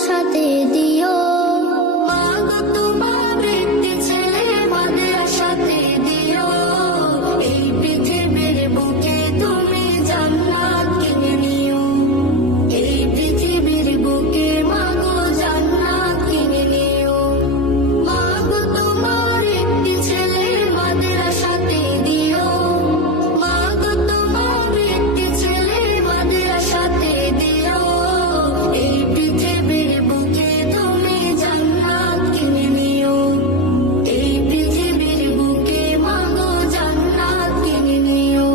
আশাতে দিও। মাগো তোমার একটি ছেলে মাদের আশাতে দিও। এই পৃথিবীর বুকে তুমি জান্নাত কিনে নিও। এই পৃথিবীর বুকে মাগো জান্নাত কিনে নিও। মাগো তোমার একটি ছেলে মাদের আশাতে দিও। মাগো তোমার একটি ছেলে মাদের আশাতে দিও। এই পৃথিবীর বুকে তুমি জান্নাত কিনে নিও। এই পৃথিবীর বুকে মাগো জান্নাত কিনে নিও।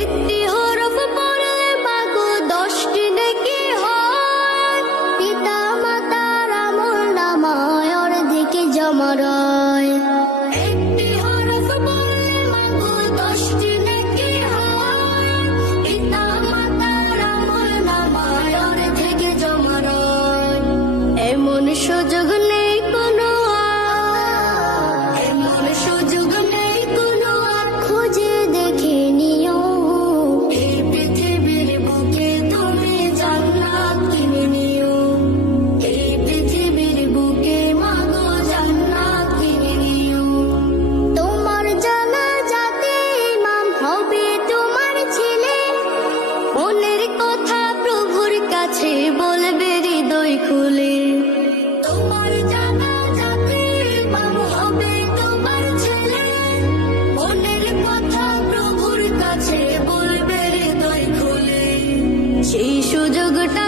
একটি হরফ পড়লে মাগো 10টি নেকি হয়। পিতা মাতার আমলনামায় অর্ধেকে জমা রয়। একটি হরফ পড়লে মাগো 10টি নেকি হয়। পিতা মাতার আমলনামায় অর্ধেকে জমা রয়। এমন সুযোগ নেই কোনো আর, এমন সুযোগ নেই কোনো আর, খুঁজে দেখে নিও। এই পৃথিবীর বুকে তুমি জান্নাত কিনে নিও। এই পৃথিবীর বুকে মাগো জান্নাত কিনে নিও। তোমার জানাজাতে ইমাম হবে তোমার ছেলে। মনের কথা প্রভুর কাছে বলবে হৃদয় খুলে। তোমার জানাজাতে ইমাম হবে তোমার ছেলে। মনের কথা প্রভুর কাছে বলবে হৃদয় খুলে। সেই সুযোগটা